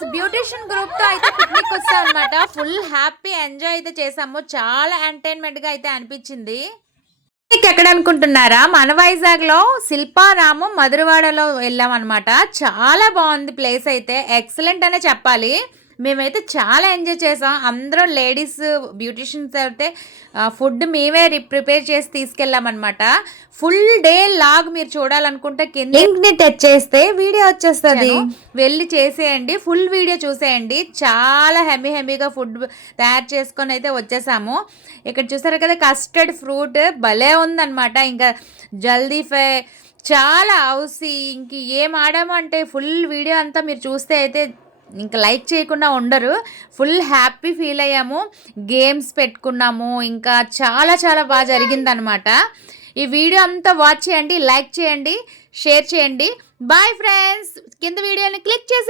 Friends beautician group తో అయితే picnic వచ్చాం అనమాట. ఫుల్ హ్యాపీ ఎంజాయ్ అయితే చేసాము. చాలా ఎంటర్టైన్మెంట్ గా అయితే అనిపించింది. ఎక్కడ అనుకుంటున్నారా? మన వైజాగ్ లో శిల్పారామం మధురవాడలో వెళ్ళాం అనమాట. చాలా బాగుంది ప్లేస్ అయితే, ఎక్సలెంట్ అనే చెప్పాలి. మేమైతే చాలా ఎంజాయ్ చేసాం. అందరం లేడీస్ బ్యూటిషియన్స్ అయితే ఫుడ్ మేమే ప్రిపేర్ చేసి తీసుకెళ్ళామన్నమాట. ఫుల్ డే లాగ్ మీరు చూడాలనుకుంటే కింద లింక్ని టచ్ చేస్తే వీడియో వచ్చేస్తుంది, వెళ్ళి చేసేయండి. ఫుల్ వీడియో చూసేయండి. చాలా హెమీగా ఫుడ్ తయారు చేసుకొని అయితే వచ్చేసాము. ఇక్కడ చూసారు కదా కస్టర్డ్ ఫ్రూట్ భలే ఉందన్నమాట. ఇంకా జల్దీ ఫే చాలా హౌసీ ఇంక ఏం ఆడామంటే ఫుల్ వీడియో అంతా మీరు చూస్తే అయితే ఇంకా లైక్ చేయకుండా ఉండరు. ఫుల్ హ్యాపీ ఫీల్ అయ్యాము. గేమ్స్ పెట్టుకున్నాము. ఇంకా చాలా బాగా జరిగిందనమాట. ఈ వీడియో అంతా వాచ్ చేయండి, లైక్ చేయండి, షేర్ చేయండి. Bye friends. కింద వీడియోని క్లిక్ చేసి